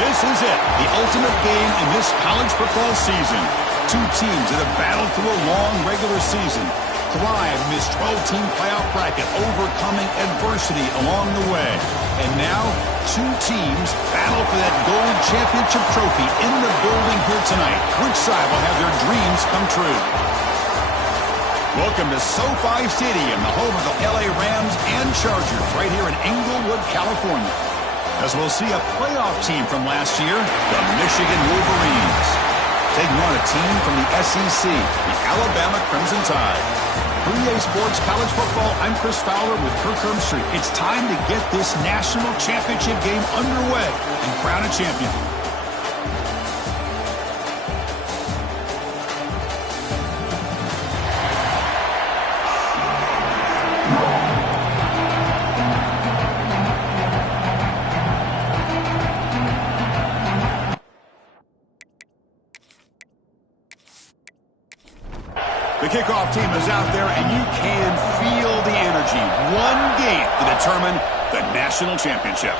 This is it, the ultimate game in this college football season. Two teams that have battled through a long regular season, thrived in this 12-team playoff bracket, overcoming adversity along the way. And now, two teams battle for that gold championship trophy in the building here tonight. Which side will have their dreams come true? Welcome to SoFi Stadium, the home of the LA Rams and Chargers, right here in Inglewood, California. As we'll see a playoff team from last year, the Michigan Wolverines, taking on a team from the SEC, the Alabama Crimson Tide. For EA Sports College Football, I'm Chris Fowler with Kirk Herbstreit. It's time to get this national championship game underway and crown a champion. The kickoff team is out there, and you can feel the energy. One game to determine the national championship.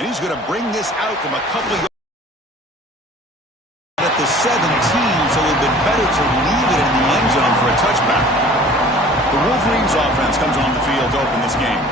And he's going to bring this out from a couple of yards at the 17, so it would have been better to leave it in the end zone for a touchback. The Wolverines offense comes on the field to open this game.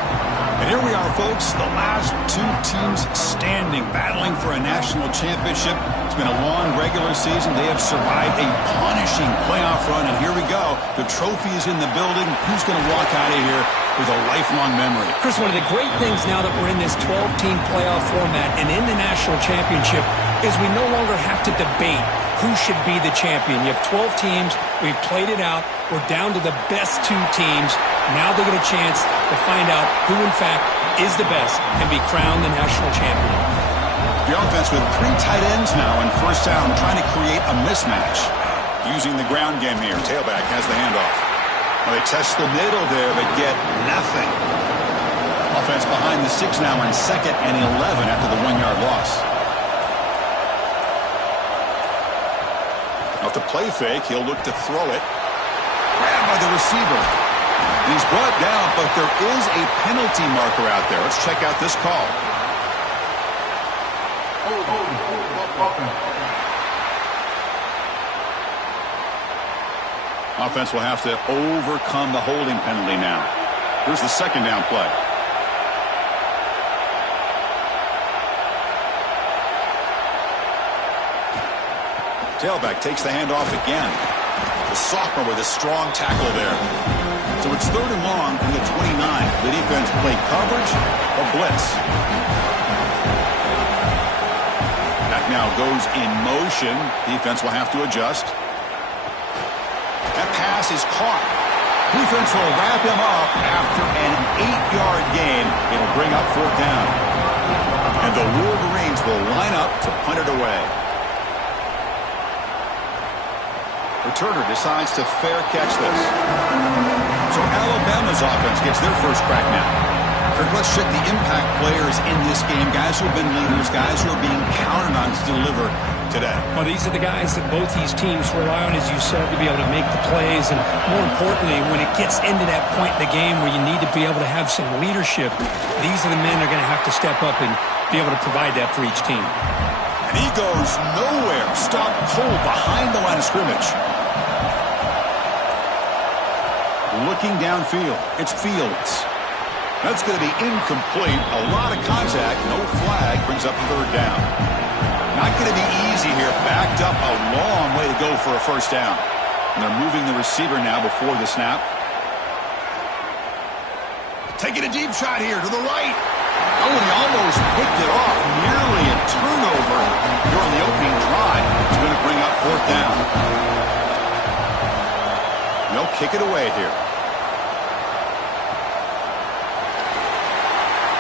And here we are, folks, the last two teams standing, battling for a national championship. It's been a long regular season. They have survived a punishing playoff run, and here we go. The trophy is in the building. Who's going to walk out of here with a lifelong memory? Chris, one of the great things now that we're in this 12-team playoff format and in the national championship is we no longer have to debate who should be the champion. You have 12 teams. We've played it out. We're down to the best two teams. Now they get a chance to find out who, in fact, is the best and be crowned the national champion. The offense with three tight ends now in first down, trying to create a mismatch. Using the ground game here. Tailback has the handoff. Well, they test the middle there, but get nothing. Offense behind the 6 now in 2nd and 11 after the 1-yard loss. Off the play fake, he'll look to throw it. Grabbed by the receiver. He's brought down, but there is a penalty marker out there. Let's check out this call. Offense will have to overcome the holding penalty now. Here's the 2nd down play. Tailback takes the handoff again. The sophomore with a strong tackle there. So it's 3rd and long from the 29. The defense play coverage or blitz. That now goes in motion. Defense will have to adjust. That pass is caught. Defense will wrap him up after an 8-yard gain. It'll bring up 4th down. And the Wolverines will line up to punt it away. Returner decides to fair catch this. So Alabama's offense gets their first crack now. Kirk, let's check the impact players in this game. Guys who have been leaders, guys who are being counted on to deliver today. Well, these are the guys that both these teams rely on, as you said, to be able to make the plays. And more importantly, when it gets into that point in the game where you need to be able to have some leadership, these are the men that are going to have to step up and be able to provide that for each team. And he goes nowhere. Stopped cold behind the line of scrimmage. Looking downfield. It's Fields. That's going to be incomplete. A lot of contact. No flag. Brings up 3rd down. Not going to be easy here. Backed up a long way to go for a first down. And they're moving the receiver now before the snap. Taking a deep shot here to the right. Oh, and he almost picked it off. Nearly a turnover during the opening drive. It's going to bring up 4th down. They'll kick it away here.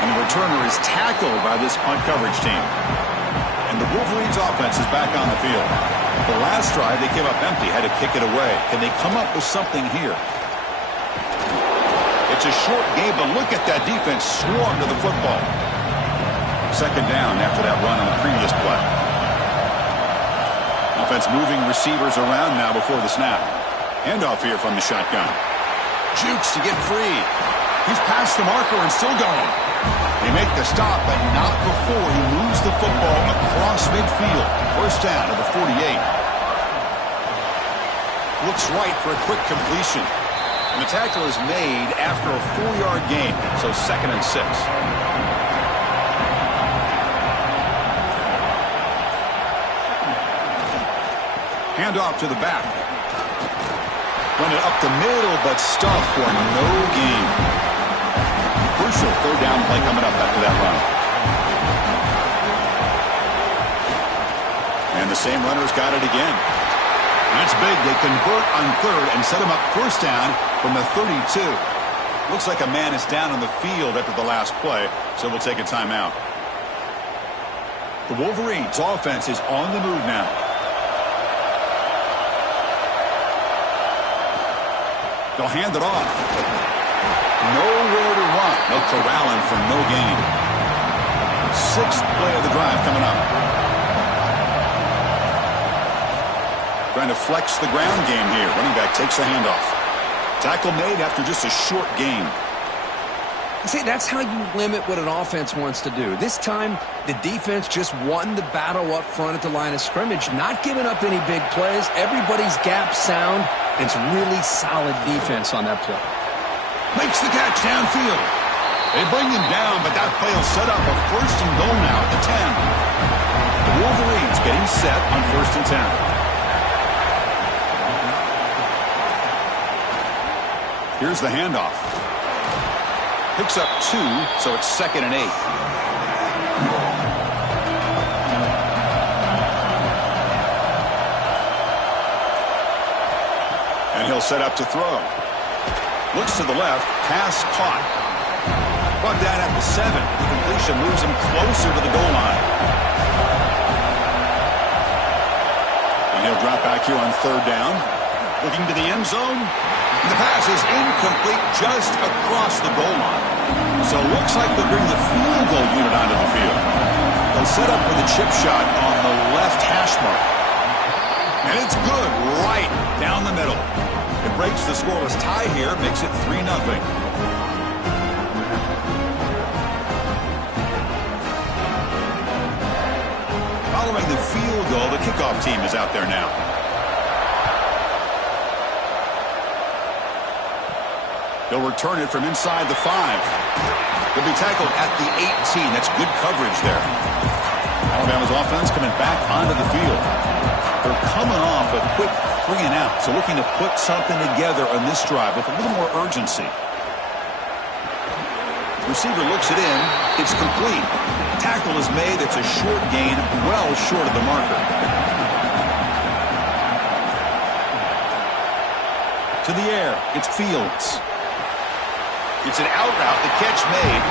And the returner is tackled by this punt coverage team. And the Wolverines offense is back on the field. The last drive, they came up empty, had to kick it away. Can they come up with something here? It's a short game, but look at that defense swarm to the football. 2nd down after that run on the previous play. Offense moving receivers around now before the snap. Handoff here from the shotgun. Jukes to get free. He's past the marker and still going. They make the stop, but not before he moves the football across midfield. First down to the 48. Looks right for a quick completion. And the tackle is made after a 4-yard gain, so 2nd and 6. Handoff to the back. Run it up the middle, but stuffed for no gain. Crucial 3rd down play coming up after that run. And the same runner's got it again. That's big. They convert on 3rd and set him up 1st down from the 32. Looks like a man is down on the field after the last play, so we'll take a timeout. The Wolverines' offense is on the move now. They'll hand it off. Nowhere to run. They'll corral him for no gain. 6th play of the drive coming up. Trying to flex the ground game here. Running back takes a handoff. Tackle made after just a short gain. See, that's how you limit what an offense wants to do. This time, the defense just won the battle up front at the line of scrimmage, not giving up any big plays. Everybody's gap sound. It's really solid defense on that play. Makes the catch downfield. They bring him down, but that play will set up a 1st and goal now at the 10. The Wolverines getting set on 1st and 10. Here's the handoff. Picks up 2, so it's 2nd and 8. And he'll set up to throw. Looks to the left. Pass caught. Brought down at the 7. The completion moves him closer to the goal line. And he'll drop back here on 3rd down. Looking to the end zone. The pass is incomplete just across the goal line. So it looks like they'll bring the field goal unit onto the field. They'll set up for the chip shot on the left hash mark. And it's good right down the middle. It breaks the scoreless tie here, makes it 3-0. Following the field goal, the kickoff team is out there now. They'll return it from inside the 5. They'll be tackled at the 18. That's good coverage there. Alabama's offense coming back onto the field. They're coming off a quick 3 and out, so looking to put something together on this drive with a little more urgency. Receiver looks it in. It's complete. Tackle is made. It's a short gain, well short of the marker. To the air. It's Fields. It's an out route. The catch made.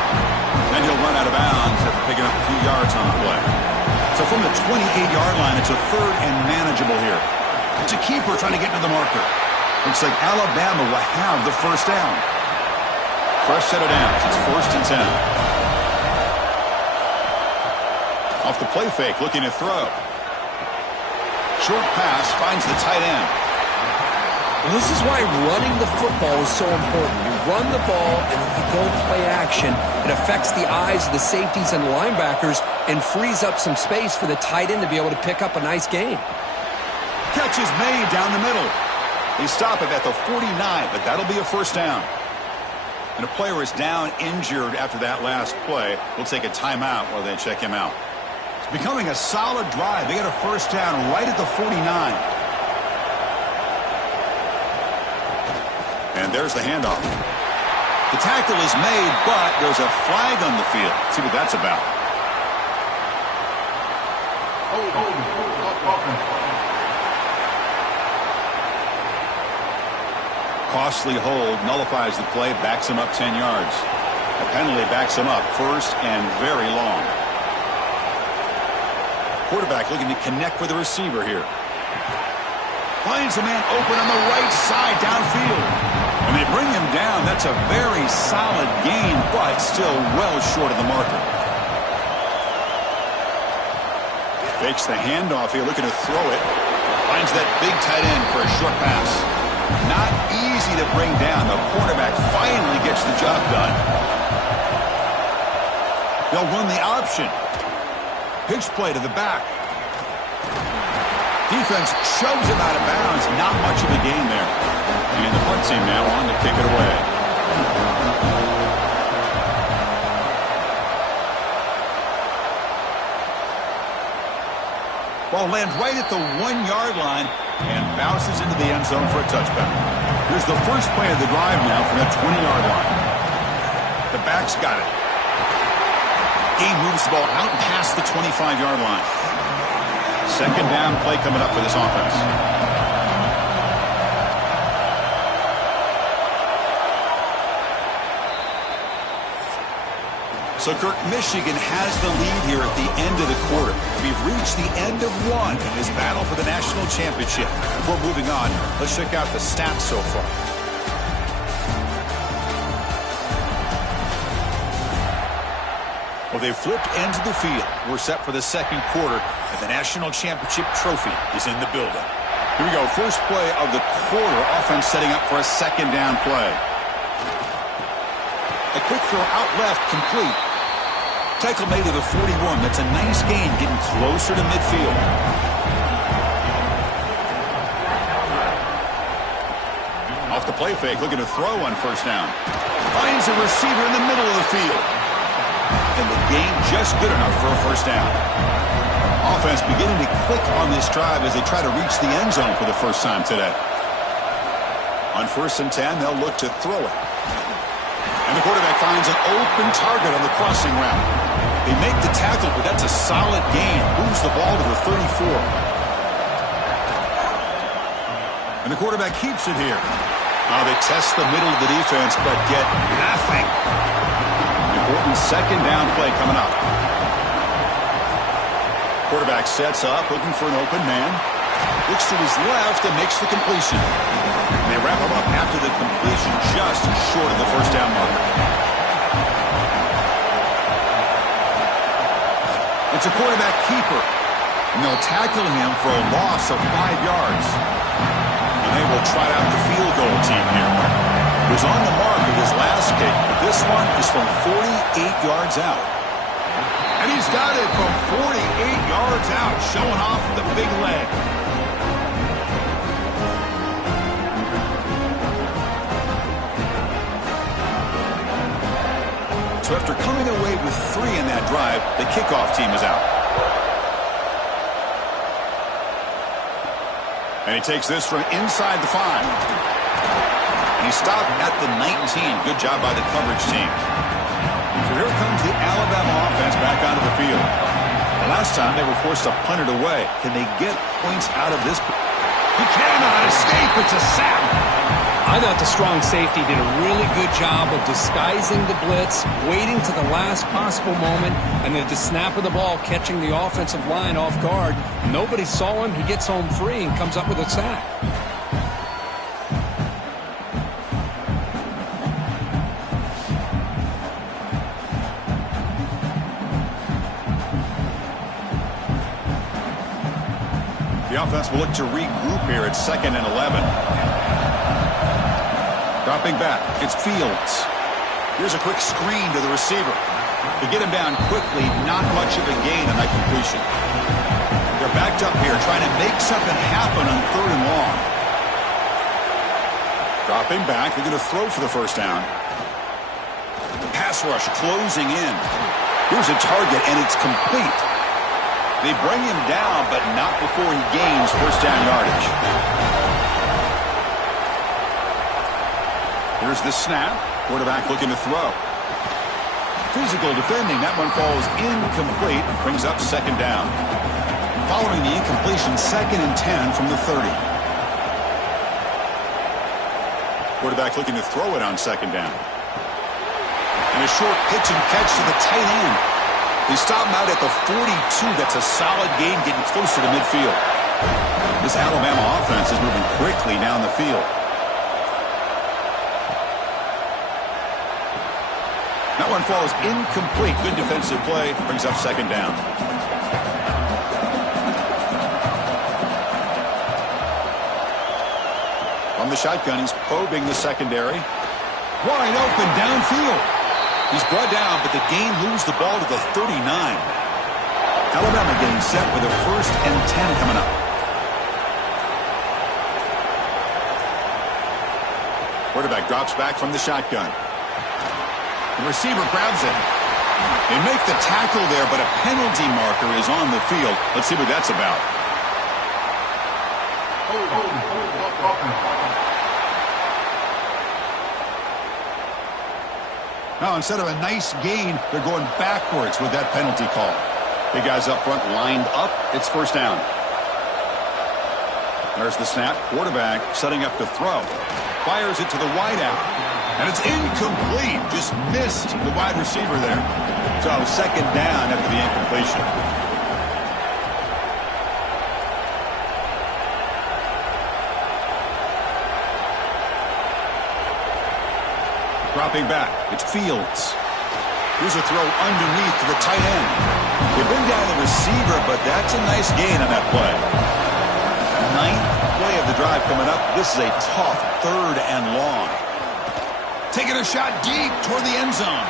Then he'll run out of bounds after picking up a few yards on the play. So from the 28-yard line, it's a 3rd and manageable here. It's a keeper trying to get to the marker. Looks like Alabama will have the 1st down. Fresh set of downs. It's 1st and 10. Off the play fake, looking to throw. Short pass finds the tight end. Well, this is why running the football is so important. You run the ball and then you go play action. It affects the eyes of the safeties and the linebackers and frees up some space for the tight end to be able to pick up a nice gain. Catch is made down the middle. They stop it at the 49, but that'll be a 1st down. And a player is down injured after that last play. We'll take a timeout while they check him out. It's becoming a solid drive. They get a 1st down right at the 49. And there's the handoff. The tackle is made, but there's a flag on the field. Let's see what that's about. Costly hold, nullifies the play, backs him up 10 yards. A penalty backs him up 1st and very long. Quarterback looking to connect with the receiver here. Finds a man open on the right side downfield. And they bring him down. That's a very solid gain, but still well short of the marker. Fakes the handoff here, looking to throw it. Finds that big tight end for a short pass. Not easy to bring down. The quarterback finally gets the job done. They'll run the option. Pitch play to the back. Defense shoves him out of bounds. Not much of a gain there. And the punt team now on to kick it away. Ball lands right at the 1-yard line and bounces into the end zone for a touchback. Here's the first play of the drive now from that 20-yard line. The back's got it. He moves the ball out and past the 25-yard line. Second down play coming up for this offense. So, Kirk, Michigan has the lead here at the end of the quarter. We've reached the end of one in this battle for the national championship. Before moving on, let's check out the stats so far. Well, they've flipped ends of the field. We're set for the second quarter, and the national championship trophy is in the building. Here we go. First play of the quarter. Offense setting up for a second down play. A quick throw out left, complete. Tackle made to the 41. That's a nice gain, getting closer to midfield. Off the play fake, looking to throw on first down. Finds a receiver in the middle of the field. And the gain just good enough for a first down. Offense beginning to click on this drive as they try to reach the end zone for the first time today. On 1st and 10, they'll look to throw it. And the quarterback finds an open target on the crossing route. They make the tackle, but that's a solid gain. Moves the ball to the 34. And the quarterback keeps it here. Now they test the middle of the defense, but get nothing. Important second down play coming up. Quarterback sets up, looking for an open man. Looks to his left and makes the completion. And they wrap him up after the completion, just short of the first down marker. It's a quarterback keeper, and they'll tackle him for a loss of 5 yards. And they will try out the field goal team here. He was on the mark with his last kick, but this one is from 48 yards out. And he's got it from 48 yards out, showing off the big leg. So after coming away with 3 in that drive, the kickoff team is out. And he takes this from inside the 5. And he stopped at the 19. Good job by the coverage team. So here comes the Alabama offense back onto the field. The last time they were forced to punt it away. Can they get points out of this? He cannot escape. It's a sack. I thought the strong safety did a really good job of disguising the blitz, waiting to the last possible moment, and then at the snap of the ball, catching the offensive line off guard. Nobody saw him. He gets home free and comes up with a sack. The offense will look to regroup here at 2nd and 11. Dropping back, it's Fields. Here's a quick screen to the receiver. To get him down quickly, not much of a gain on that completion. They're backed up here, trying to make something happen on 3rd and long. Dropping back, they're going to throw for the first down. The pass rush closing in. Here's a target, and it's complete. They bring him down, but not before he gains first down yardage. Here's the snap. Quarterback looking to throw. Physical defending. That one falls incomplete. Brings up 2nd down. Following the incompletion, 2nd and 10 from the 30. Quarterback looking to throw it on 2nd down. And a short pitch and catch to the tight end. They stop him out at the 42. That's a solid gain, getting closer to midfield. This Alabama offense is moving quickly down the field. That one falls incomplete. Good defensive play. Brings up 2nd down. From the shotgun, he's probing the secondary. Wide open downfield. He's brought down, but the gain moves the ball to the 39. Alabama getting set with a 1st and 10 coming up. Quarterback drops back from the shotgun. The receiver grabs it. They make the tackle there, but a penalty marker is on the field. Let's see what that's about. Now, instead of a nice gain, they're going backwards with that penalty call. Big guys up front lined up. It's 1st down. There's the snap. Quarterback setting up to throw. Fires it to the wideout. And it's incomplete. Just missed the wide receiver there. So 2nd down after the incompletion. Dropping back. It's Fields. Here's a throw underneath to the tight end. They bring down the receiver, but that's a nice gain on that play. 9th play of the drive coming up. This is a tough 3rd and long. Taking a shot deep toward the end zone.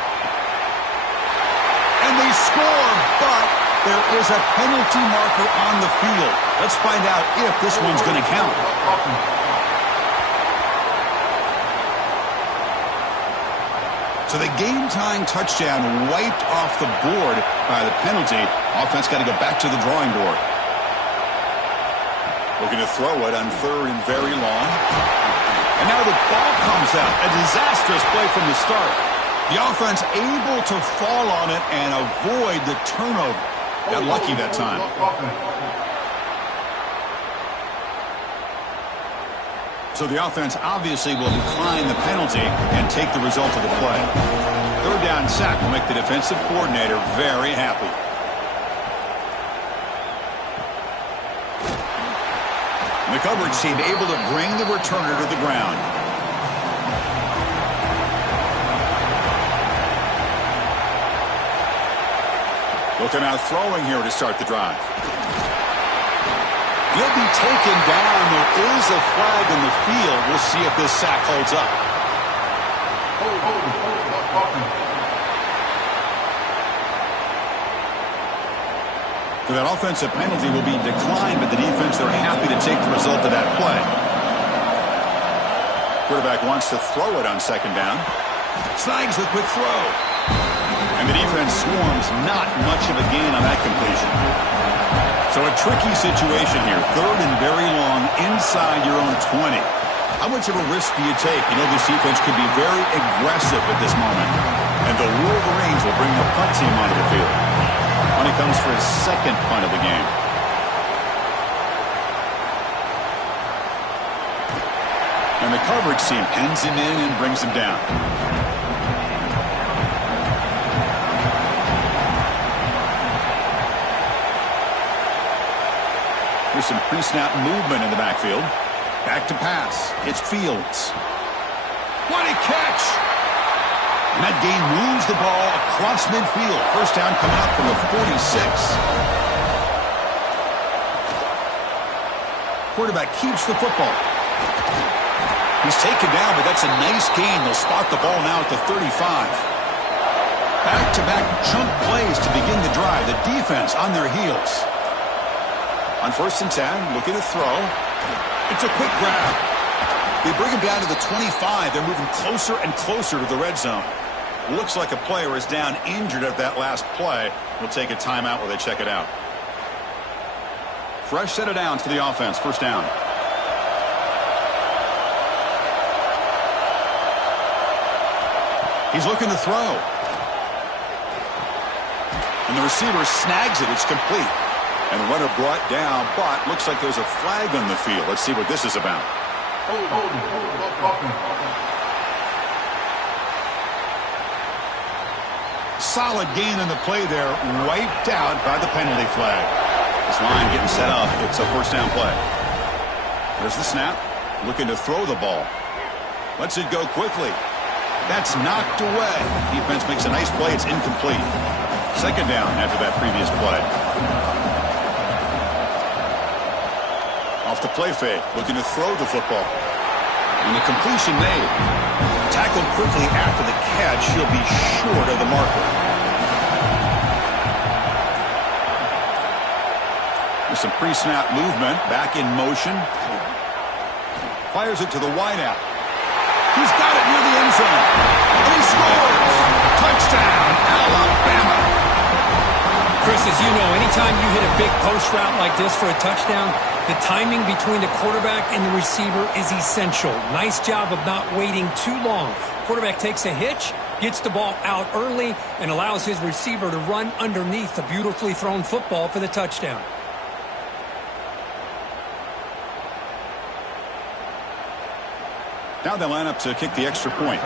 And they score, but there is a penalty marker on the field. Let's find out if this one's going to count. So the game-tying touchdown wiped off the board by the penalty. Offense got to go back to the drawing board. Looking to throw it on 3rd and very long. And now the ball comes out. A disastrous play from the start. The offense able to fall on it and avoid the turnover. Got lucky that time. So the offense obviously will decline the penalty and take the result of the play. 3rd down sack will make the defensive coordinator very happy. The coverage team able to bring the returner to the ground. Looking out throwing here to start the drive. He'll be taken down. There is a flag in the field. We'll see if this sack holds up. So that offensive penalty will be declined, but the defense, they're happy to take the result of that play. Quarterback wants to throw it on 2nd down. Snags the quick throw. And the defense swarms. Not much of a gain on that completion. So a tricky situation here. 3rd and very long inside your own 20. How much of a risk do you take? You know this defense could be very aggressive at this moment. And the Wolverines will bring the punt team onto the field. When he comes for his 2nd punt of the game. And the coverage team pins him in and brings him down. There's some pre-snap movement in the backfield. Back to pass. It's Fields. What a catch! And that gain moves the ball across midfield. 1st down coming up from the 46. Quarterback keeps the football. He's taken down, but that's a nice gain. They'll spot the ball now at the 35. Back-to-back chunk plays to begin the drive. The defense on their heels. On 1st and 10, looking to throw. It's a quick grab. They bring him down to the 25. They're moving closer and closer to the red zone. Looks like a player is down injured at that last play. We'll take a timeout while they check it out. Fresh set of downs for the offense. 1st down. He's looking to throw. And the receiver snags it. It's complete. And the runner brought down, but looks like there's a flag on the field. Let's see what this is about. Solid gain in the play there, wiped out by the penalty flag. This line getting set up. It's a 1st down play. There's the snap. Looking to throw the ball. Lets it go quickly. That's knocked away. Defense makes a nice play. It's incomplete. 2nd down after that previous play. Off the play fake, looking to throw the football. And the completion made. Tackled quickly after the catch. He'll be short of the marker. With some pre-snap movement, back in motion. Fires it to the wideout. He's got it near the end zone. And he scores! Touchdown, Alabama! Chris, as you know, anytime you hit a big post route like this for a touchdown, the timing between the quarterback and the receiver is essential. Nice job of not waiting too long. Quarterback takes a hitch, gets the ball out early, and allows his receiver to run underneath the beautifully thrown football for the touchdown. Now they line up to kick the extra point.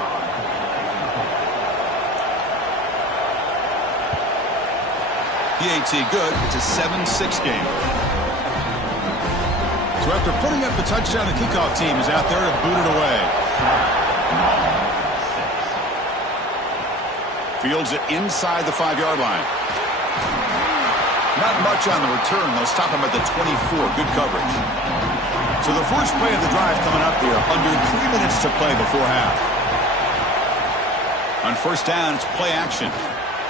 PAT good. It's a 7-6 game. So after putting up the touchdown, the kickoff team is out there to boot it away. Fields it inside the 5-yard line. Not much on the return. They'll stop him at the 24. Good coverage. So the first play of the drive coming up here. Under 3 minutes to play before half. On first down, it's play action.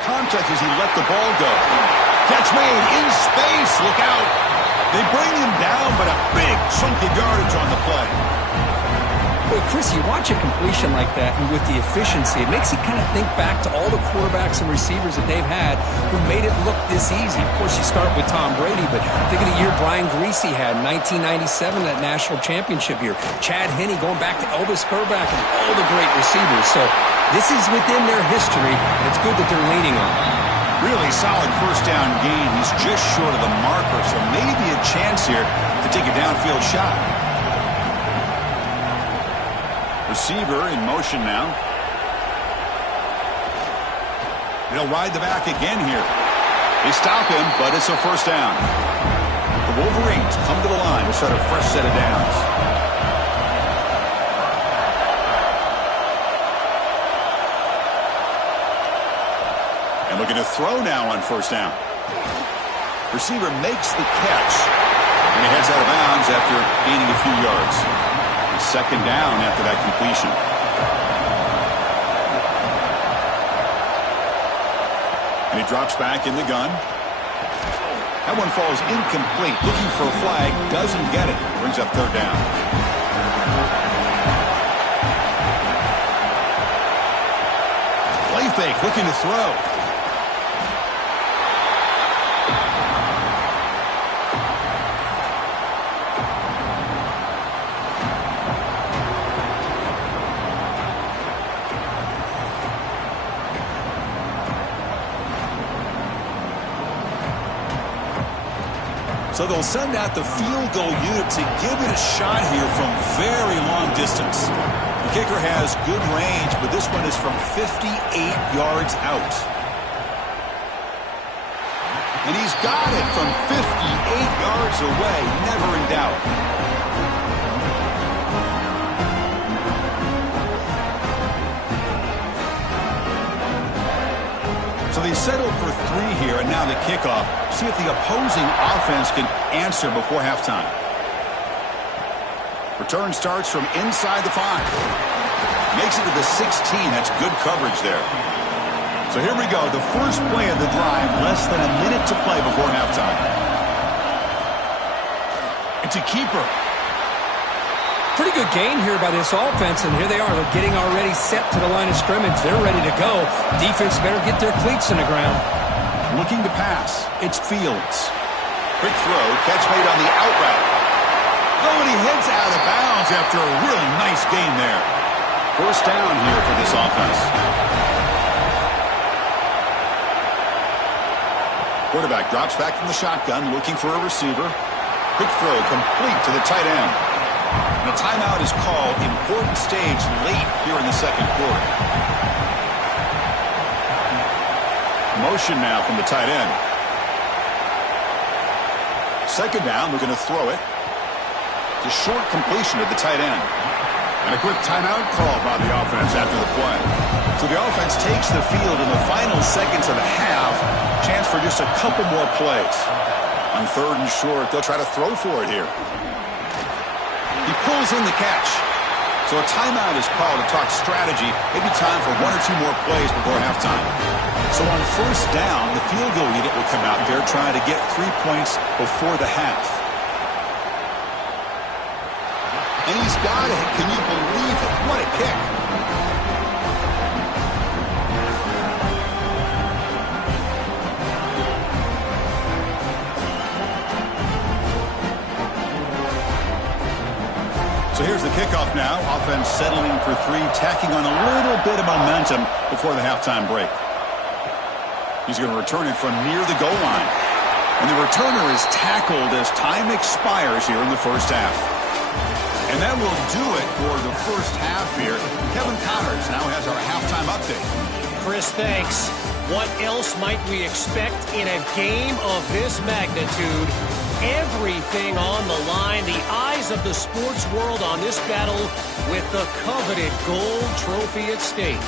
Contact as he let the ball go. Catch made in space. Look out. They bring him down, but a big chunk of yardage on the play. Well, Chris, you watch a completion like that, and with the efficiency, it makes you kind of think back to all the quarterbacks and receivers that they've had who made it look this easy. Of course, you start with Tom Brady, but think of the year Brian Griese had in 1997, that national championship year. Chad Henne going back to Elvis Grbac and all the great receivers. So this is within their history. It's good that they're leaning on it. Really solid first down gain. He's just short of the marker, so maybe a chance here to take a downfield shot. Receiver in motion now. They'll ride the back again here. They stop him, but it's a first down. The Wolverines come to the line to start a fresh set of downs. And looking to throw now on first down. Receiver makes the catch, and he heads out of bounds after gaining a few yards. Second down after that completion. And he drops back in the gun. That one falls incomplete. Looking for a flag. Doesn't get it. Brings up third down. Play fake. Looking to throw. So they'll send out the field goal unit to give it a shot here from very long distance. The kicker has good range, but this one is from 58 yards out. And he's got it from 58 yards away, never in doubt. So they settled for 3 here, and now the kickoff. See if the opposing offense can answer before halftime. Return starts from inside the 5. Makes it to the 16. That's good coverage there. So here we go. The first play of the drive. Less than a minute to play before halftime. It's a keeper. Pretty good gain here by this offense, and here they are. They're getting already set to the line of scrimmage. They're ready to go. Defense better get their cleats in the ground. Looking to pass. It's Fields. Quick throw. Catch made on the out route. Oh, and he heads out of bounds after a really nice gain there. First down here for this offense. Quarterback drops back from the shotgun, looking for a receiver. Quick throw complete to the tight end. And a timeout is called. Important stage late here in the second quarter. Motion now from the tight end. Second down, looking to throw it. It's a short completion to the tight end. And a quick timeout call by the offense after the play. So the offense takes the field in the final seconds of the half. Chance for just a couple more plays. On third and short, they'll try to throw for it here. He pulls in the catch. So a timeout is called to talk strategy. Maybe time for 1 or 2 more plays before halftime. So on first down, the field goal unit will come out there trying to get 3 points before the half. And he's got it. Can you believe it? What a kick. So here's the kickoff now. Offense settling for 3, tacking on a little bit of momentum before the halftime break. He's going to return it from near the goal line. And the returner is tackled as time expires here in the first half. And that will do it for the first half here. Kevin Connors now has our halftime update. Chris, thanks. What else might we expect in a game of this magnitude? Everything on the line, the eyes of the sports world on this battle with the coveted gold trophy at stake.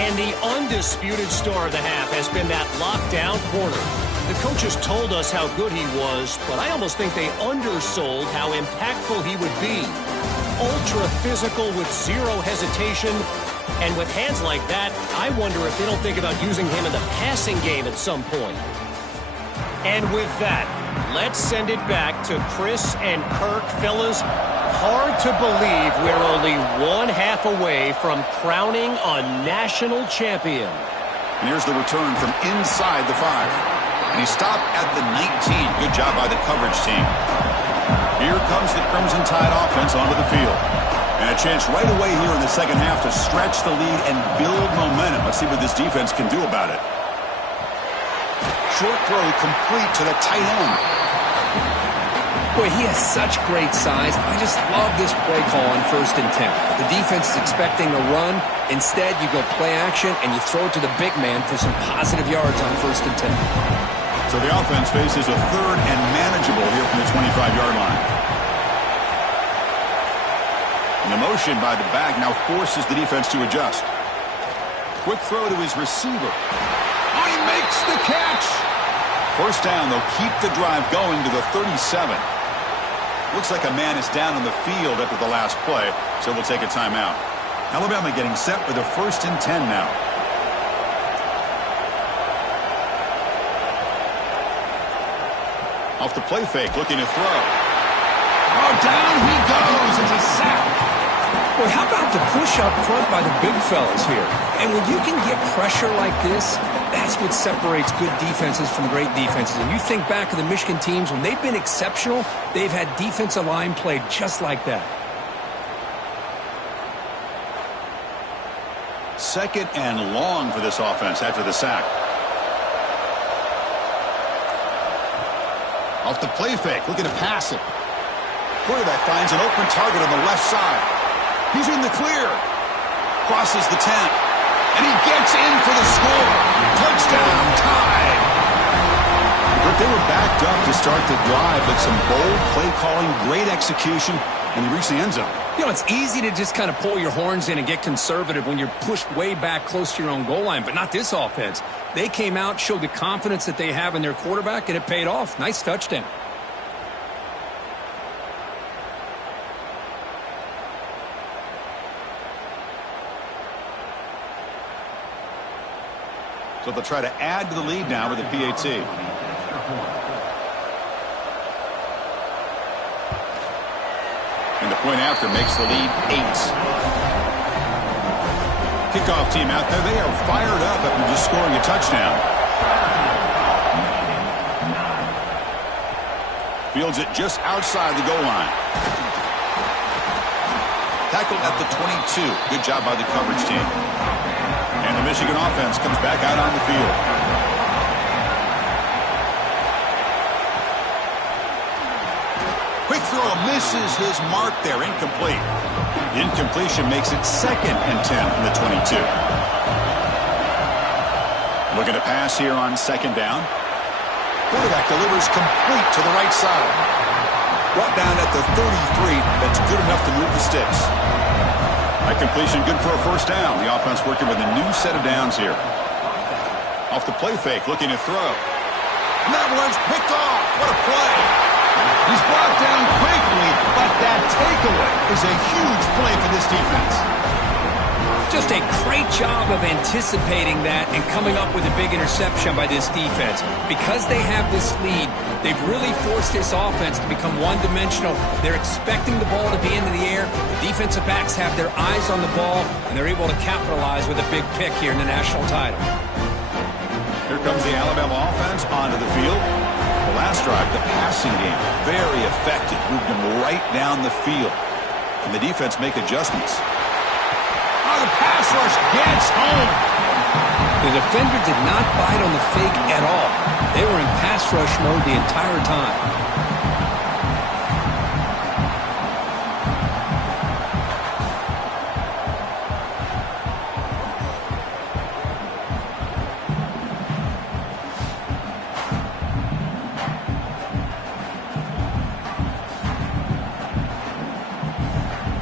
And the undisputed star of the half has been that lockdown corner. The coaches told us how good he was, but I almost think they undersold how impactful he would be. Ultra physical with zero hesitation. And with hands like that, I wonder if they don't think about using him in the passing game at some point. And with that, let's send it back to Chris and Kirk. Fellas, hard to believe we're only one half away from crowning a national champion. And here's the return from inside the 5. And he stopped at the 19. Good job by the coverage team. Here comes the Crimson Tide offense onto the field. And a chance right away here in the second half to stretch the lead and build momentum. Let's see what this defense can do about it. Short throw complete to the tight end. Boy, he has such great size. I just love this play call on 1st and 10. The defense is expecting a run. Instead, you go play action, and you throw it to the big man for some positive yards on 1st and 10. So the offense faces a 3rd and manageable here from the 25-yard line. And the motion by the back now forces the defense to adjust. Quick throw to his receiver. Oh, he makes the catch! First down, they'll keep the drive going to the 37. Looks like a man is down on the field after the last play, so we'll take a timeout. Alabama getting set with a 1st and 10 now. Off the play fake, looking to throw. Oh, down he goes. It's a sack. Boy, how about the push up front by the big fellas here? And when you can get pressure like this, that's what separates good defenses from great defenses. And you think back to the Michigan teams, when they've been exceptional, they've had defensive line played just like that. 2nd and long for this offense after the sack. Off the play fake, looking to pass it. Quarterback finds an open target on the left side. He's in the clear. Crosses the 10. And he gets in for the score. Touchdown, Tide. But they were backed up to start the drive, but some bold play calling, great execution, and they reached the end zone. You know, it's easy to just kind of pull your horns in and get conservative when you're pushed way back close to your own goal line, but not this offense. They came out, showed the confidence that they have in their quarterback, and it paid off. Nice touchdown. So they'll try to add to the lead now with the PAT. And the point after makes the lead 8. Kickoff team out there. They are fired up after just scoring a touchdown. Fields it just outside the goal line. Tackled at the 22. Good job by the coverage team. And the Michigan offense comes back out on the field. Quick throw misses his mark there. Incomplete. The incompletion makes it 2nd and 10 from the 22. Looking to pass here on 2nd down. Quarterback delivers complete to the right side. Brought down at the 33. That's good enough to move the sticks. That completion good for a 1st down. The offense working with a new set of downs here. Off the play fake, looking to throw. And that one's picked off. What a play. He's brought down quickly, but that takeaway is a huge play for this defense. Just a great job of anticipating that and coming up with a big interception by this defense. Because they have this lead, they've really forced this offense to become one-dimensional. They're expecting the ball to be into the air. The defensive backs have their eyes on the ball, and they're able to capitalize with a big pick here in the national title. Here comes the Alabama offense onto the field. The last drive, the passing game, very effective. Moved them right down the field. Can the defense make adjustments? Oh, the pass rush gets home. The defender did not bite on the fake at all. They were in pass rush mode the entire time.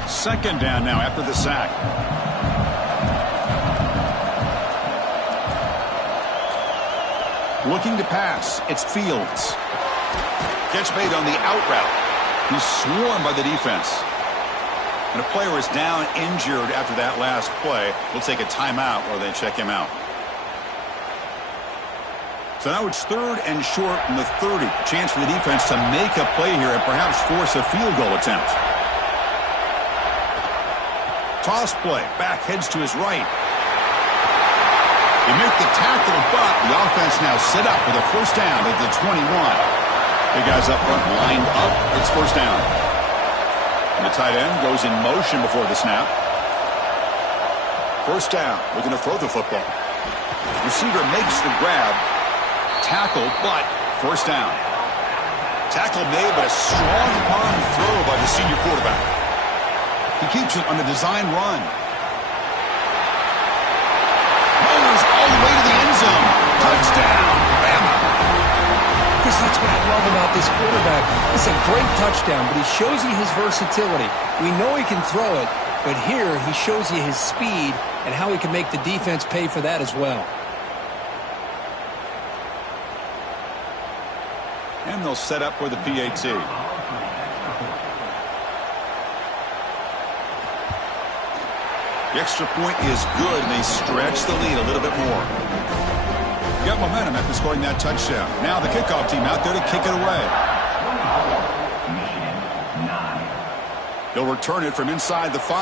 Second down now after the sack. Looking to pass. It's Fields. Catch made on the out route. He's swarmed by the defense. And a player is down injured after that last play. We'll take a timeout or they check him out. So now it's third and short from the 30. A chance for the defense to make a play here and perhaps force a field goal attempt. Toss play. Back heads to his right. They make the tackle, but the offense now set up with a first down at the 21. The guys up front lined up. It's first down. And the tight end goes in motion before the snap. First down. Looking to throw the football. Receiver makes the grab. Tackle, but first down. Tackle made, but a strong arm throw by the senior quarterback. He keeps it on a design run. Rolls all the way to the end zone. Touchdown, Bama. Chris, that's what I love about this quarterback. It's a great touchdown, but he shows you his versatility. We know he can throw it, but here he shows you his speed and how he can make the defense pay for that as well. And they'll set up for the PAT. The extra point is good, and they stretch the lead a little bit more. Got momentum after scoring that touchdown. Now the kickoff team out there to kick it away. He'll return it from inside the 5.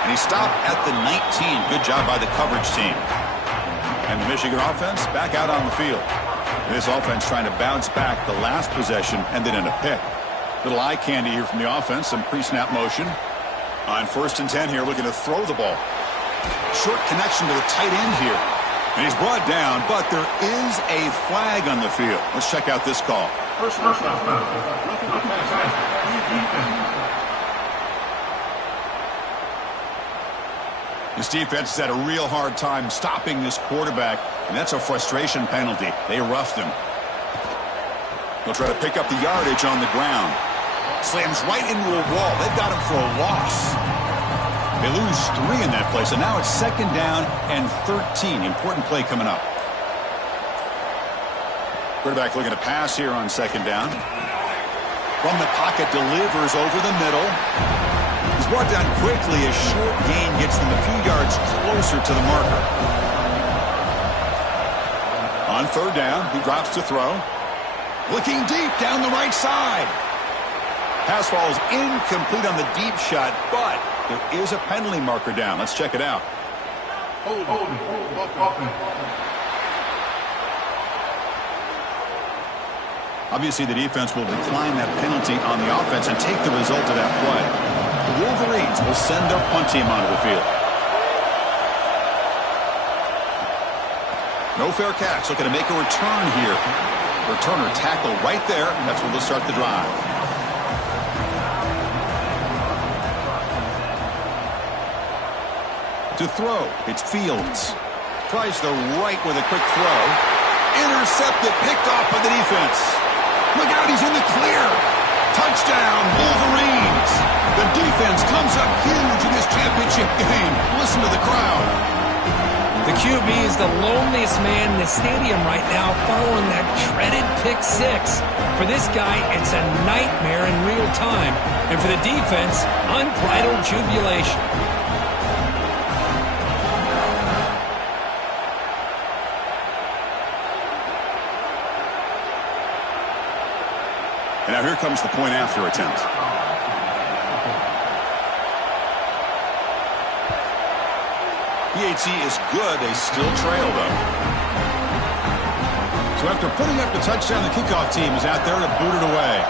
And he stopped at the 19. Good job by the coverage team. And the Michigan offense back out on the field. This offense trying to bounce back the last possession and then in a pick. Little eye candy here from the offense. Some pre-snap motion. On first and 10 here, looking to throw the ball. Short connection to the tight end here. And he's brought down, but there is a flag on the field. Let's check out this call. This defense has had a real hard time stopping this quarterback, and that's a frustration penalty. They roughed him. They'll try to pick up the yardage on the ground. Slams right into a wall. They've got him for a loss. They lose 3 in that play, so now it's second down and 13. Important play coming up. Quarterback looking to pass here on second down. From the pocket, delivers over the middle. He's brought down quickly. A short gain gets them a few yards closer to the marker. On third down, he drops to throw. Looking deep down the right side. Pass falls incomplete on the deep shot, but there is a penalty marker down. Let's check it out. Obviously, the defense will decline that penalty on the offense and take the result of that play. The Wolverines will send their punt team onto the field. No fair catch. Looking to make a return here. Returner tackle right there. That's where they'll start the drive. To throw, it's Fields. Tries the right with a quick throw. Intercepted, picked off by the defense. Look out, he's in the clear. Touchdown, Wolverines. The defense comes up huge in this championship game. Listen to the crowd. The QB is the loneliest man in the stadium right now following that dreaded pick 6. For this guy, it's a nightmare in real time. And for the defense, unbridled jubilation. And now here comes the point after attempt. PAT is good. They still trail, though. So after putting up the touchdown, the kickoff team is out there to boot it away.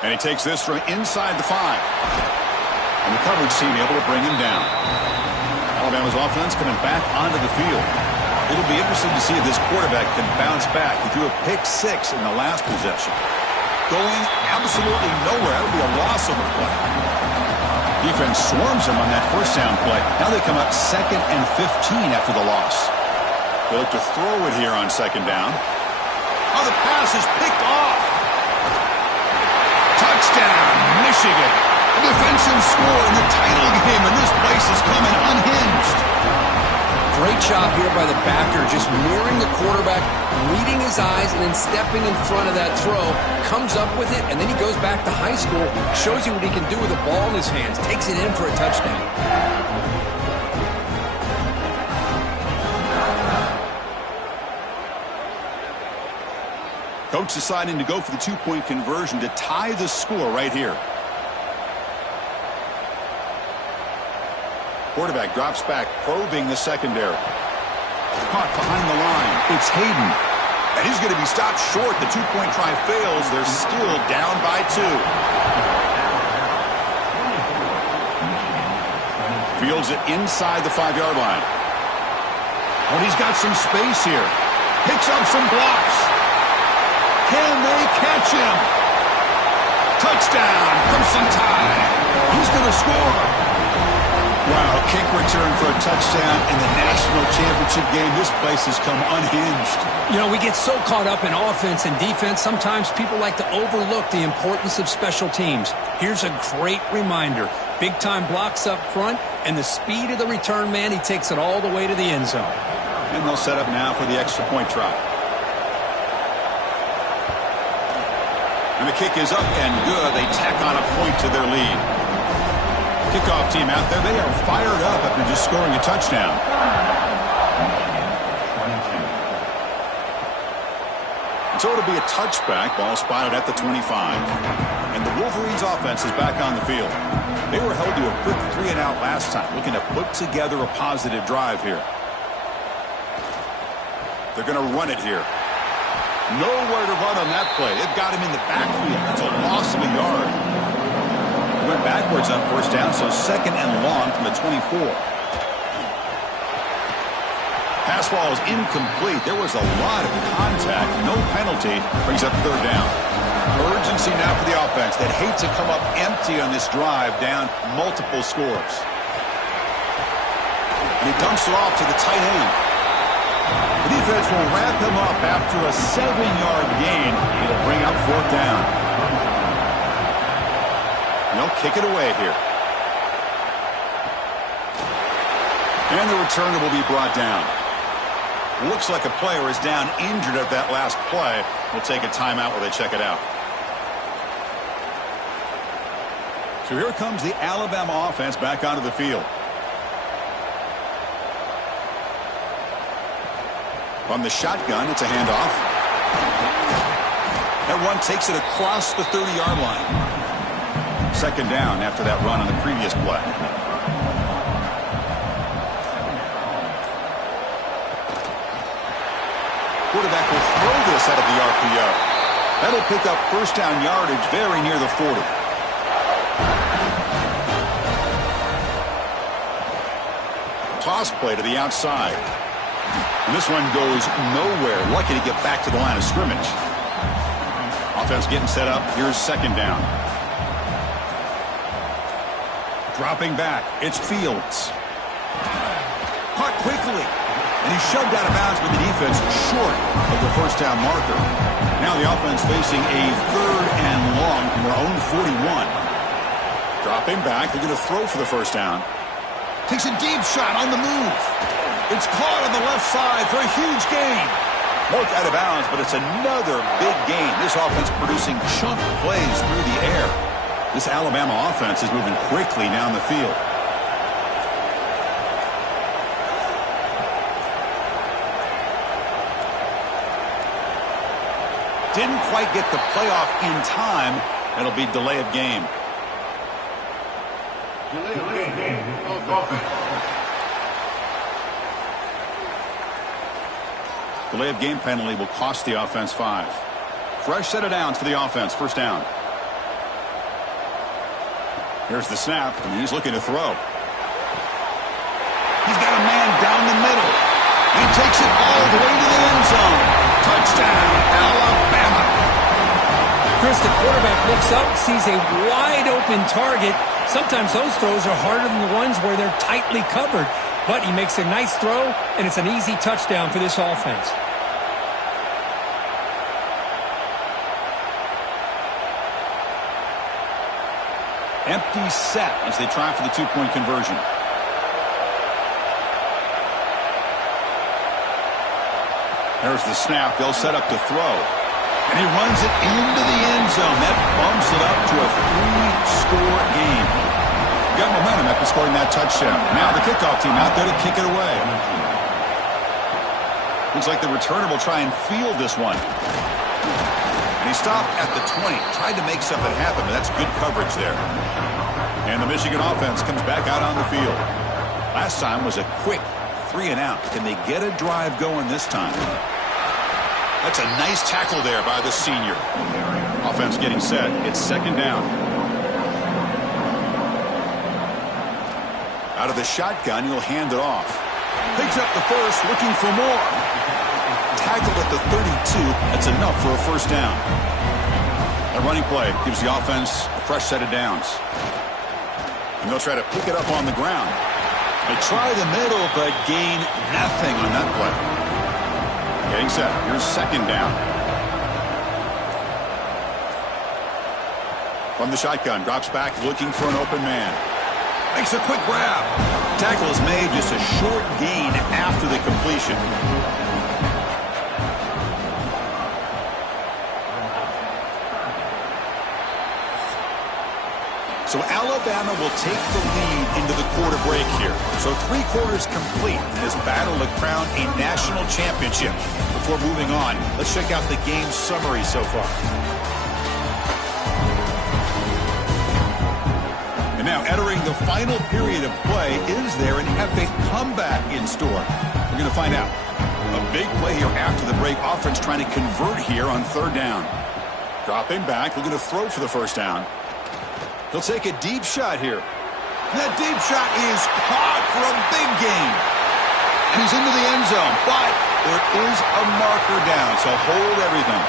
And he takes this from inside the 5. And the coverage team able to bring him down. Alabama's offense coming back onto the field. It'll be interesting to see if this quarterback can bounce back. He threw a pick-6 in the last possession. Going absolutely nowhere. That'll be a loss of a play. Defense swarms him on that first down play. Now they come up 2nd and 15 after the loss. They look to throw it here on 2nd down. Oh, the pass is picked off. Touchdown, Michigan. A defensive score in the title game, and this place is coming unhinged. Great job here by the backer, just mirroring the quarterback, reading his eyes, and then stepping in front of that throw. Comes up with it, and then he goes back to high school, shows you what he can do with the ball in his hands, takes it in for a touchdown. Coach deciding to go for the 2-point conversion to tie the score right here. Quarterback drops back, probing the secondary. Caught behind the line. It's Hayden. And he's going to be stopped short. The 2-point try fails. They're still down by 2. Fields it inside the 5-yard line. Oh, he's got some space here. Picks up some blocks. Can they catch him? Touchdown, Crimson Tide. He's going to score. Wow, kick return for a touchdown in the national championship game. This place has come unhinged. You know, we get so caught up in offense and defense, sometimes people like to overlook the importance of special teams. Here's a great reminder. Big-time blocks up front, and the speed of the return man, he takes it all the way to the end zone. And they'll set up now for the extra point try. And the kick is up and good. They tack on a point to their lead. Kickoff team out there, they are fired up after just scoring a touchdown. And so it'll be a touchback, ball spotted at the 25. And the Wolverines offense is back on the field. They were held to a quick 3-and-out last time, looking to put together a positive drive here. They're going to run it here. Nowhere to run on that play. They've got him in the backfield. That's a loss of a yard. Went backwards on first down, so 2nd and long from the 24. Pass ball is incomplete. There was a lot of contact. No penalty. Brings up 3rd down. Urgency now for the offense. They'd hate to come up empty on this drive, down multiple scores. And he dumps it off to the tight end. The defense will wrap him up after a 7-yard gain. It'll bring up 4th down. They'll kick it away here. And the returner will be brought down. Looks like a player is down injured at that last play. We'll take a timeout while they check it out. So here comes the Alabama offense back onto the field. From the shotgun, it's a handoff. That one takes it across the 30-yard line. 2nd down after that run on the previous play. Quarterback will throw this out of the RPO. That'll pick up first down yardage very near the 40. Toss play to the outside. And this one goes nowhere. Lucky to get back to the line of scrimmage. Offense getting set up. Here's 2nd down. Dropping back, it's Fields. Caught quickly, and he's shoved out of bounds with the defense short of the first down marker. Now the offense facing a 3rd and long from their own 41. Dropping back, they're going to throw for the first down. Takes a deep shot on the move. It's caught on the left side for a huge gain. Marked out of bounds, but it's another big gain. This offense producing chunk plays through the air. This Alabama offense is moving quickly down the field. Didn't quite get the playoff in time. It'll be delay of game. Delay of game penalty will cost the offense 5. Fresh set of downs for the offense. First down. Here's the snap, and he's looking to throw. He's got a man down the middle. He takes it all the way to the end zone. Touchdown, Alabama. Chris, the quarterback looks up, sees a wide-open target. Sometimes those throws are harder than the ones where they're tightly covered. But he makes a nice throw, and it's an easy touchdown for this offense. Empty set as they try for the two-point conversion. There's the snap. They'll set up to throw. And he runs it into the end zone. That bumps it up to a 3-score game. Got momentum after scoring that touchdown. Now the kickoff team out there to kick it away. Looks like the returner will try and field this one. And he stopped at the 20. Tried to make something happen, but that's good coverage there. And the Michigan offense comes back out on the field. Last time was a quick 3-and-out. Can they get a drive going this time? That's a nice tackle there by the senior. Offense getting set. It's second down. Out of the shotgun, he'll hand it off. Picks up the first, looking for more. Tackled at the 32. That's enough for a first down. A running play gives the offense a fresh set of downs. And they'll try to pick it up on the ground. They try the middle, but gain nothing on that play. Getting set. Here's second down. From the shotgun, drops back, looking for an open man. Makes a quick grab. Tackle is made, just a short gain after the completion. So Alabama will take the lead into the quarter break here. So 3 quarters complete in this battle to crown a national championship. Before moving on, let's check out the game summary so far. And now entering the final period of play, is there an epic comeback in store? We're going to find out. A big play here after the break. Offense trying to convert here on third down. Dropping back, looking to throw for the first down. He'll take a deep shot here. That deep shot is caught for a big gain. And he's into the end zone. But there is a marker down, so hold everything.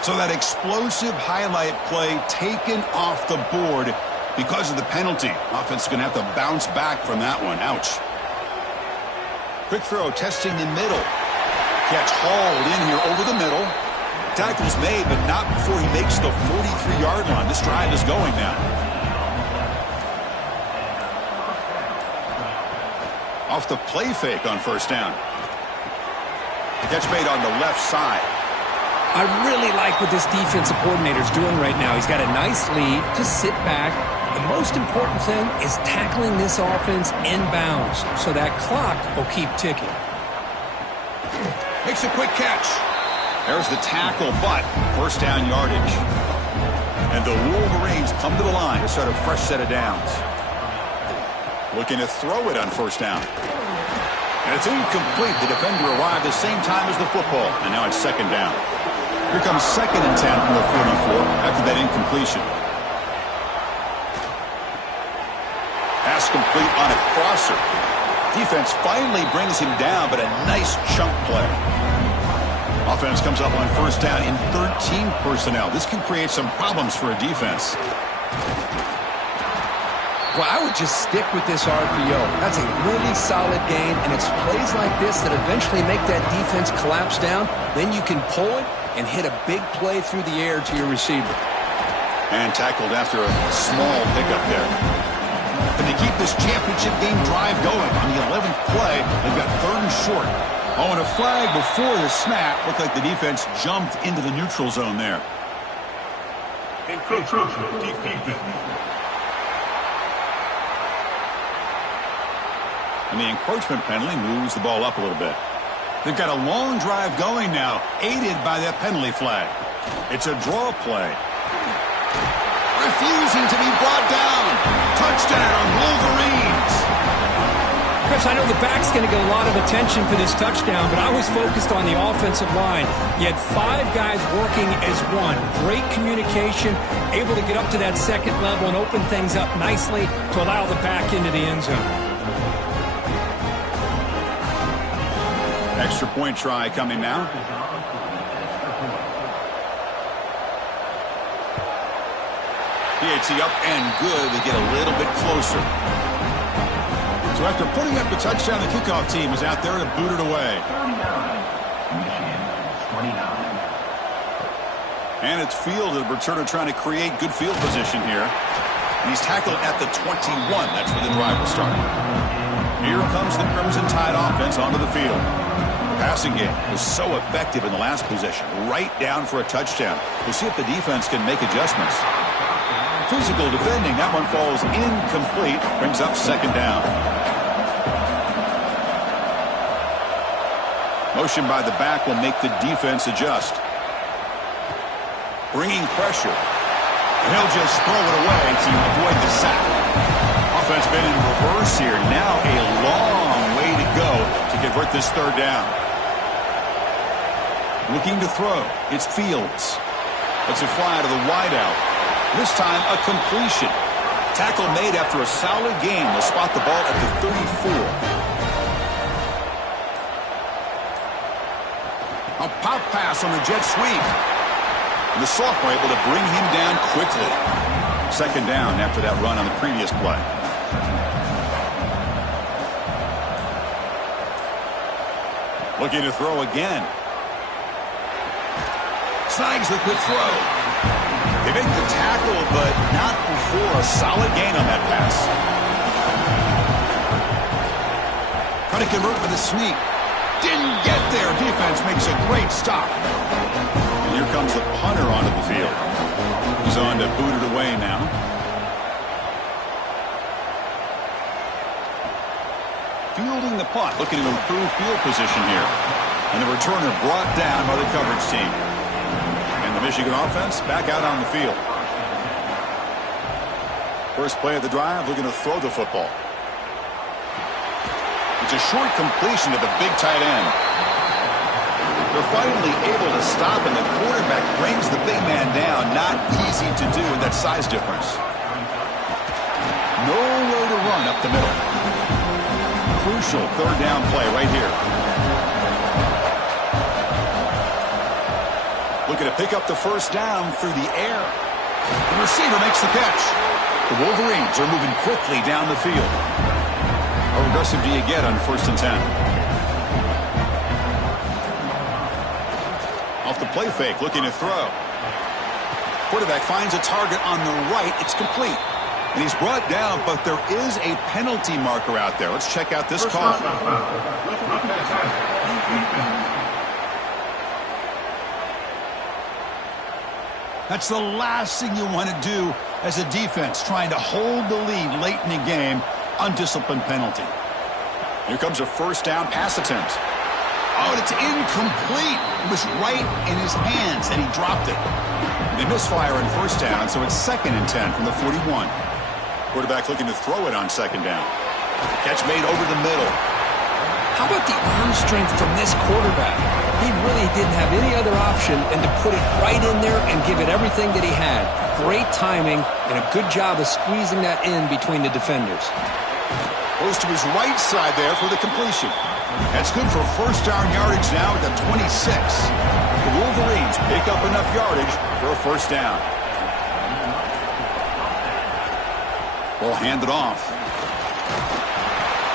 So that explosive highlight play taken off the board because of the penalty. Offense is going to have to bounce back from that one. Ouch. Quick throw, testing the middle. Catch hauled in here over the middle. Tackle's made, but not before he makes the 43-yard line. This drive is going now. Off the play fake on first down. The catch made on the left side. I really like what this defensive coordinator's doing right now. He's got a nice lead to sit back. The most important thing is tackling this offense inbounds so that clock will keep ticking. Makes a quick catch. There's the tackle, but first down yardage. And the Wolverines come to the line to start a fresh set of downs. Looking to throw it on first down. And it's incomplete. The defender arrived the same time as the football. And now it's second down. Here comes second and 10 from the 44 after that incompletion. Pass complete on a crosser. Defense finally brings him down, but a nice chunk play. Offense comes up on first down in 13 personnel. This can create some problems for a defense. Well, I would just stick with this RPO. That's a really solid game, and it's plays like this that eventually make that defense collapse down. Then you can pull it and hit a big play through the air to your receiver. And tackled after a small pickup there. And they keep this championship game drive going. On the 11th play, they've got third and short. Oh, and a flag before the snap. Looked like the defense jumped into the neutral zone there. And the encroachment penalty moves the ball up a little bit. They've got a long drive going now, aided by that penalty flag. It's a draw play. Refusing to be brought down. Touchdown, Wolverines. Chris, I know the back's going to get a lot of attention for this touchdown, but I was focused on the offensive line. You had 5 guys working as one. Great communication, able to get up to that second level and open things up nicely to allow the back into the end zone. Extra point try coming now. PAT up and good to get a little bit closer. So after putting up the touchdown, the kickoff team is out there to boot it away. 39, Michigan, 29. And it's fielded. The returner trying to create good field position here. And he's tackled at the 21. That's where the drive will start. Here comes the Crimson Tide offense onto the field. The passing game was so effective in the last possession. Right down for a touchdown. We'll see if the defense can make adjustments. Physical defending. That one falls incomplete. Brings up second down. Motion by the back will make the defense adjust. Bringing pressure. And he'll just throw it away to avoid the sack. Offense been in reverse here. Now a long way to go to convert this third down. Looking to throw. It's Fields. Lets it fly to the wideout. This time a completion. Tackle made after a solid game. They'll spot the ball at the 34. A pop pass on the jet sweep. And the sophomore able to bring him down quickly. Second down after that run on the previous play. Looking to throw again. Snags the quick throw. They make the tackle, but not before a solid gain on that pass. Trying to convert with a sweep. Didn't get there. Defense makes a great stop. And here comes the punter onto the field. He's on to boot it away now. Fielding the punt, looking to improve field position here. And the returner brought down by the coverage team. The Michigan offense back out on the field. First play of the drive, looking to throw the football. It's a short completion to the big tight end. They're finally able to stop, and the quarterback brings the big man down. Not easy to do with that size difference. Nowhere to run up the middle. Crucial third down play right here. Looking to pick up the first down through the air. The receiver makes the catch. The Wolverines are moving quickly down the field. How aggressive do you get on 1st and 10? Off the play fake, looking to throw. Quarterback finds a target on the right. It's complete. And he's brought down, but there is a penalty marker out there. Let's check out this call. That's the last thing you want to do as a defense, trying to hold the lead late in the game. Undisciplined penalty. Here comes a first down pass attempt. Oh, and it's incomplete. It was right in his hands, and he dropped it. They misfire on first down, so it's 2nd and 10 from the 41. Quarterback looking to throw it on second down. Catch made over the middle. How about the arm strength from this quarterback? He really didn't have any other option than to put it right in there and give it everything that he had. Great timing and a good job of squeezing that in between the defenders. Goes to his right side there for the completion. That's good for first down yardage now at the 26. The Wolverines pick up enough yardage for a first down. Ball handed off.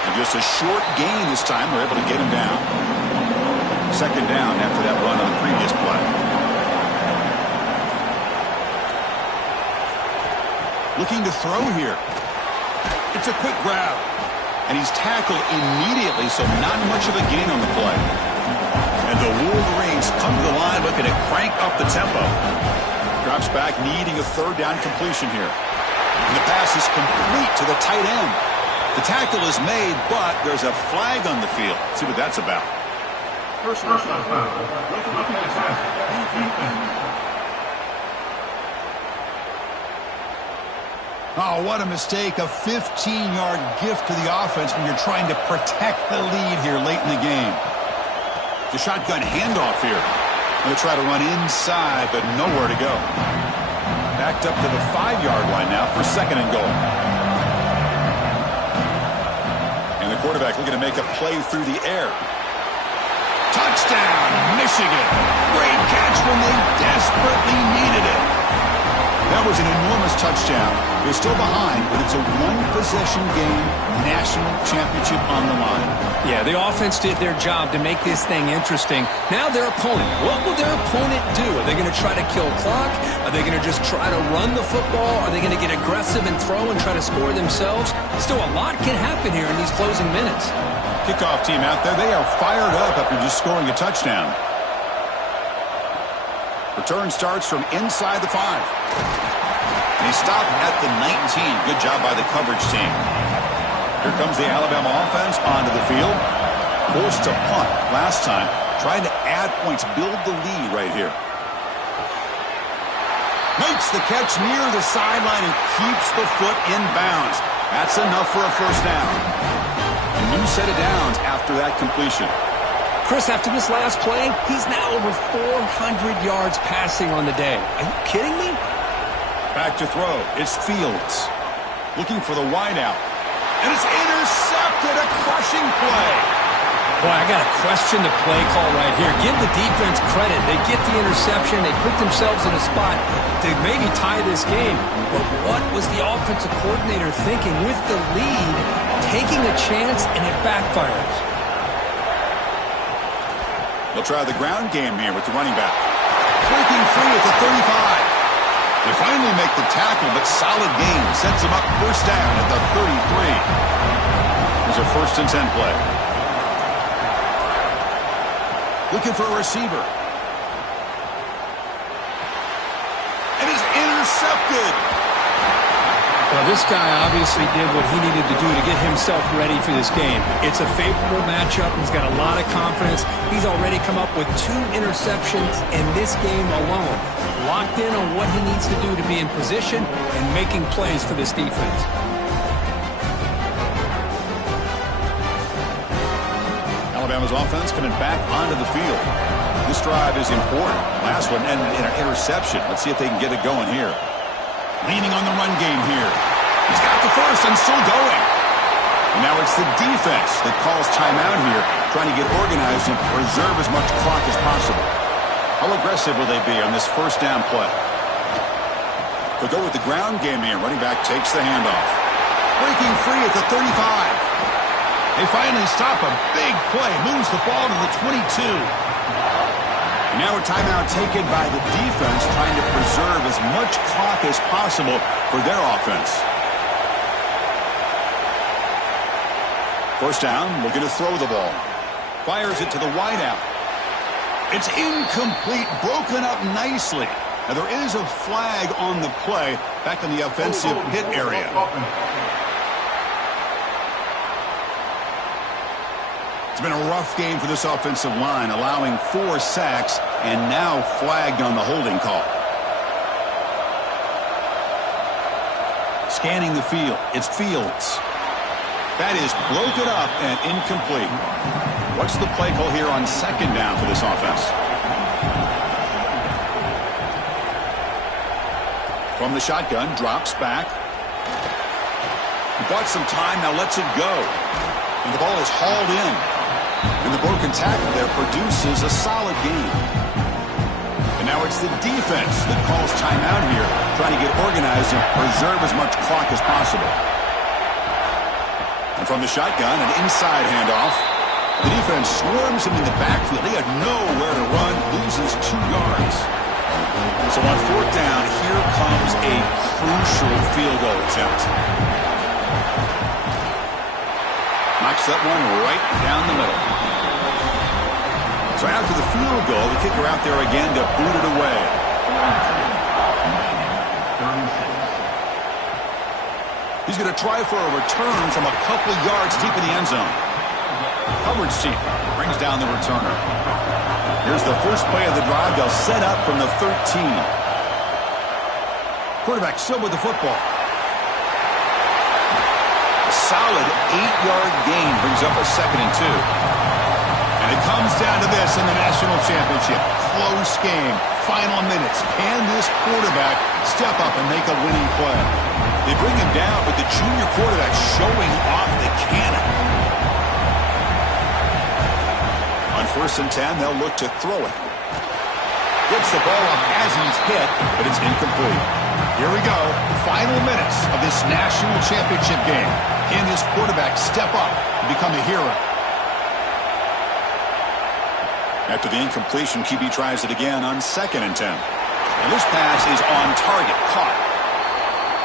And just a short gain this time. We're able to get him down. Second down after that run on the previous play. Looking to throw here. It's a quick grab. And he's tackled immediately, so not much of a gain on the play. And the Wolverines come to the line looking to crank up the tempo. Drops back, needing a third down completion here. And the pass is complete to the tight end. The tackle is made, but there's a flag on the field. Let's see what that's about. Personal foul. Looking at defense. Oh, what a mistake. A 15-yard gift to the offense when you're trying to protect the lead here late in the game. The shotgun handoff here. Going to try to run inside, but nowhere to go. Backed up to the 5-yard line now for second and goal. And the quarterback looking to make a play through the air. Touchdown, Michigan. Great catch when they desperately needed it. That was an enormous touchdown. They're still behind, but it's a one-possession game, national championship on the line. Yeah, the offense did their job to make this thing interesting. Now their opponent, what will their opponent do? Are they going to try to kill clock? Are they going to just try to run the football? Are they going to get aggressive and throw and try to score themselves? Still, a lot can happen here in these closing minutes. Kickoff team out there, they are fired up after just scoring a touchdown. Return starts from inside the 5. They stop at the 19. Good job by the coverage team. Here comes the Alabama offense onto the field. Forced to punt last time. Trying to add points, build the lead right here. Makes the catch near the sideline and keeps the foot in bounds. That's enough for a first down. A new set of downs after that completion. Chris, after this last play, he's now over 400 yards passing on the day. Are you kidding me? Back to throw. It's Fields. Looking for the wideout. And it's intercepted. A crushing play. Boy, I got to question the play call right here. Give the defense credit. They get the interception. They put themselves in a spot to maybe tie this game. But what was the offensive coordinator thinking with the lead, taking a chance, and it backfires? They'll try the ground game here with the running back. Breaking free at the 35. They finally make the tackle, but solid gain sets them up first down at the 33. There's a 1st and 10 play. Looking for a receiver. And it's intercepted. Well, this guy obviously did what he needed to do to get himself ready for this game. It's a favorable matchup. He's got a lot of confidence. He's already come up with 2 interceptions in this game alone. Locked in on what he needs to do to be in position and making plays for this defense. Alabama's offense coming back onto the field. This drive is important. Last one ended in an interception. Let's see if they can get it going here. Leaning on the run game here. He's got the first and still going. And now it's the defense that calls timeout here, trying to get organized and preserve as much clock as possible. How aggressive will they be on this first down play? They'll go with the ground game here. Running back takes the handoff. Breaking free at the 35. They finally stop a big play. Moves the ball to the 22. And now a timeout taken by the defense, trying to preserve as much clock as possible for their offense. First down, looking to throw the ball. Fires it to the wideout. It's incomplete, broken up nicely. Now there is a flag on the play back in the offensive hit area. It's been a rough game for this offensive line, allowing 4 sacks and now flagged on the holding call. Scanning the field, it's Fields. That is broken up and incomplete. What's the play call here on second down for this offense? From the shotgun, drops back. He bought some time, now lets it go. And the ball is hauled in. And the broken tackle there produces a solid gain. And now it's the defense that calls timeout here, trying to get organized and preserve as much clock as possible. And from the shotgun, an inside handoff. The defense swarms him in the backfield. He had nowhere to run, loses 2 yards. So on 4th down, here comes a crucial field goal attempt. Knocks that one right down the middle. So after the field goal, the kicker out there again to boot it away. He's going to try for a return from a couple yards deep in the end zone. Coverage team brings down the returner. Here's the first play of the drive. They'll set up from the 13. Quarterback still with the football. A solid 8-yard gain brings up a 2nd and 2. And it comes down to this in the national championship. Close game. Final minutes. Can this quarterback step up and make a winning play? They bring him down, but the junior quarterback showing off the cannon. On 1st and 10, they'll look to throw it. Gets the ball off as he's hit, but it's incomplete. Here we go. Final minutes of this national championship game. Can this quarterback step up and become a hero? After the incompletion, QB tries it again on 2nd and 10. And this pass is on target. Caught.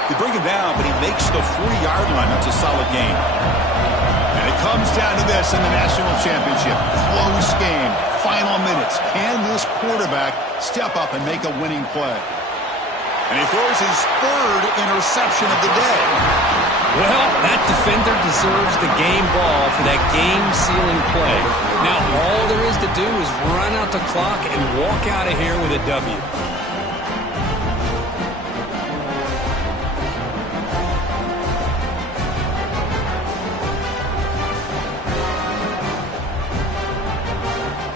They bring him down, but he makes the 40-yard line. That's a solid gain. And it comes down to this in the national championship. Close game. Final minutes. Can this quarterback step up and make a winning play? And he throws his 3rd interception of the day. Well, that defender deserves the game ball for that game-sealing play. Now, all there is to do is run out the clock and walk out of here with a W.